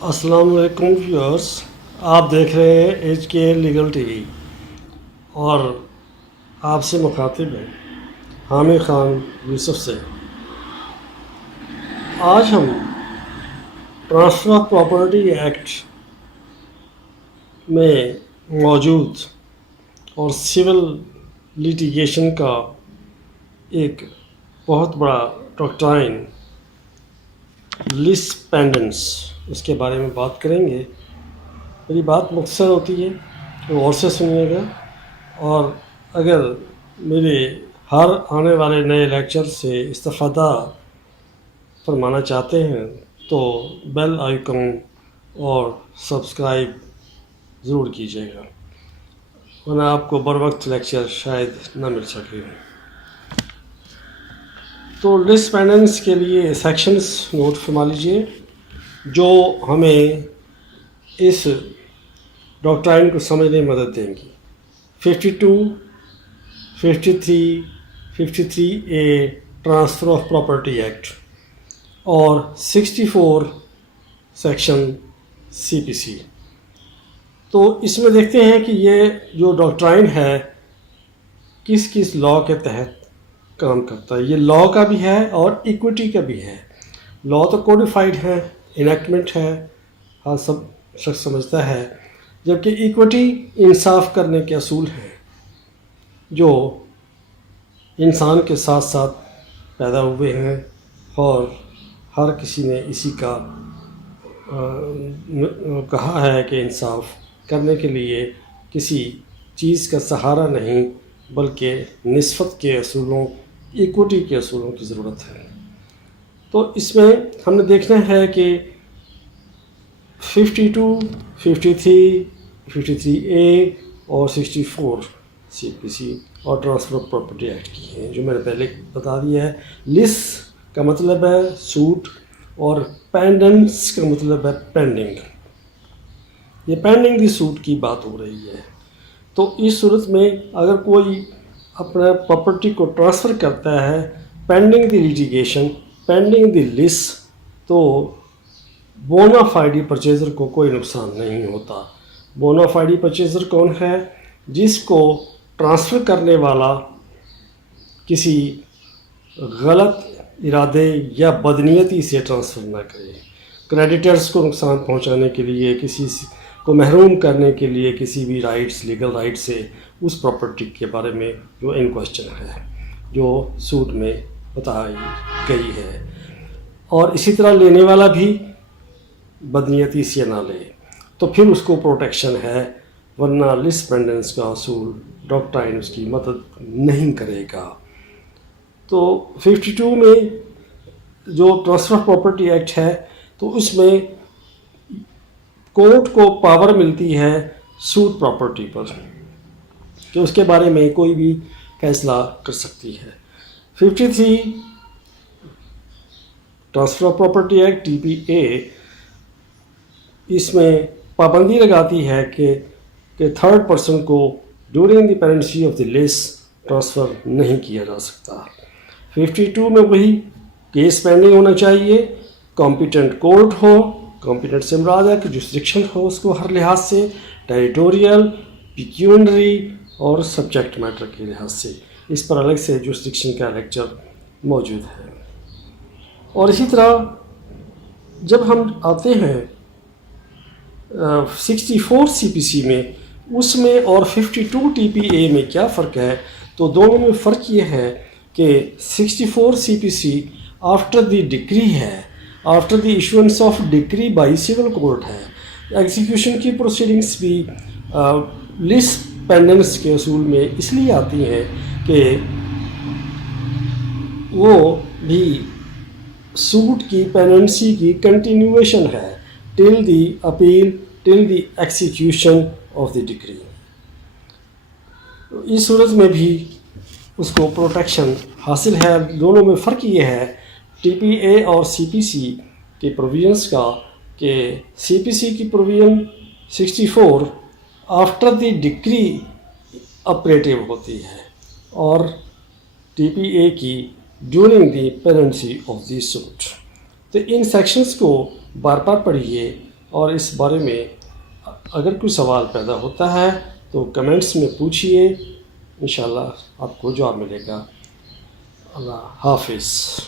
السلام علیکم ویورس، آپ دیکھ رہے ہیں ایچ کے لیگل ٹی وی اور آپ سے مخاطب ہیں حامد خان یوسف سے۔ آج ہم ٹرانسفر آف پراپرٹی ایکٹ میں موجود اور سول لیٹیگیشن کا ایک بہت بڑا ڈاکٹرائن لس پینڈنس، اس کے بارے میں بات کریں گے۔ میری بات مختصر ہوتی ہے، تو غور سے سنیے گا، اور اگر میرے ہر آنے والے نئے لیکچر سے استفادہ فرمانا چاہتے ہیں تو بیل آئیکن اور سبسکرائب ضرور کیجیے گا، ورنہ آپ کو بر وقت لیکچر شاید نہ مل سکے۔ تو لسٹ پینڈنس کے لیے سیکشنز نوٹ فرما لیجیے جو ہمیں اس ڈاکٹرائن کو سمجھنے میں مدد دیں گی۔ 52، 53، 53A transfer of property act اور 64 سیکشن CPC۔ تو اس میں دیکھتے ہیں کہ یہ جو ڈاکٹرائن ہے کس کس لاء کے تحت کام کرتا ہے۔ یہ لاء کا بھی ہے اور ایکوٹی کا بھی ہے۔ لاء تو کوڈیفائڈ ہے، انیکٹمنٹ ہے، ہر سب شخص سمجھتا ہے، جبکہ ایکوٹی انصاف کرنے کے اصول ہیں جو انسان کے ساتھ ساتھ پیدا ہوئے ہیں، اور ہر کسی نے اسی کا کہا ہے کہ انصاف کرنے کے لیے کسی چیز کا سہارا نہیں بلکہ نسبت کے اصولوں، ایکوٹی کے اصولوں کی ضرورت ہے۔ تو اس میں ہم نے دیکھنا ہے کہ 52، 53، 53A اور 64 CPC اور ٹرانسفر آف پراپرٹی ایکٹ کی ہیں، جو میں نے پہلے بتا دیا ہے۔ لس کا مطلب ہے سوٹ، اور پینڈنس کا مطلب ہے پینڈنگ۔ یہ پینڈنگ دی سوٹ کی بات ہو رہی ہے۔ تو اس صورت میں اگر کوئی اپنا پراپرٹی کو ٹرانسفر کرتا ہے پینڈنگ دی لیٹیگیشن، پینڈنگ دی لس، تو بونا فائڈی پرچیزر کو کوئی نقصان نہیں ہوتا۔ بونا فائڈی پرچیزر کون ہے؟ جس کو ٹرانسفر کرنے والا کسی غلط ارادے یا بدنیتی سے ٹرانسفر نہ کرے، کریڈیٹرز کو نقصان پہنچانے کے لیے، کسی کو محروم کرنے کے لیے کسی بھی رائٹس، لیگل رائٹ سے اس پراپرٹی کے بارے میں جو ان کوسچن ہے، جو سوٹ میں بتائی گئی ہے۔ اور اسی طرح لینے والا بھی بدنیتی سے نہ لے تو پھر اس کو پروٹیکشن ہے، ورنہ لس پینڈنس کا اصول ڈاکٹرائن اس کی مدد نہیں کرے گا۔ تو 52 میں جو ٹرانسفر آف پراپرٹی ایکٹ ہے، تو اس میں کورٹ کو پاور ملتی ہے سوٹ پراپرٹی پر، کہ اس کے بارے میں کوئی بھی فیصلہ کر سکتی ہے۔ 53 transfer of property act TPA اس میں پابندی لگاتی ہے کہ تھرڈ پرسن کو during the pendency of the lis transfer نہیں کیا جا سکتا۔ 52 میں وہی کیس پینڈنگ ہونا چاہیے، کمپیٹنٹ کورٹ ہو، کمپیٹنٹ سے مراد ہے کہ جورسڈکشن ہو اس کو ہر لحاظ سے، ٹیریٹوریل، پیکیونری اور سبجیکٹ میٹر کے لحاظ سے۔ اس پر الگ سے جورسڈکشن کا لیکچر موجود ہے۔ اور اسی طرح جب ہم آتے ہیں 64 CPC میں، اس میں اور 52 TPA میں کیا فرق ہے؟ تو دونوں میں فرق یہ ہے کہ 64 CPC آفٹر دی ڈکری ہے، after the issuance of ڈکری by civil court ہے۔ ایگزیکیوشن کی پروسیڈنگس بھی لس پینڈنس کے اصول میں اس لیے آتی ہیں کہ وہ بھی سوٹ کی پینڈنسی کی کنٹینیویشن ہے till the appeal, till the execution of the decree. اس صورت میں بھی اس کو پروٹیکشن حاصل ہے۔ دونوں میں فرق یہ ہے TPA اور CPC کے پروویژنس کا، کہ CPC کی provision 64 after the decree operative ہوتی ہے، اور TPA کی during the pendency of the suit. تو ان سیکشنز کو بار بار پڑھیے اور اس بارے میں اگر کوئی سوال پیدا ہوتا ہے تو کمنٹس میں پوچھیے، انشاءاللہ آپ کو جواب ملے گا۔ اللہ حافظ۔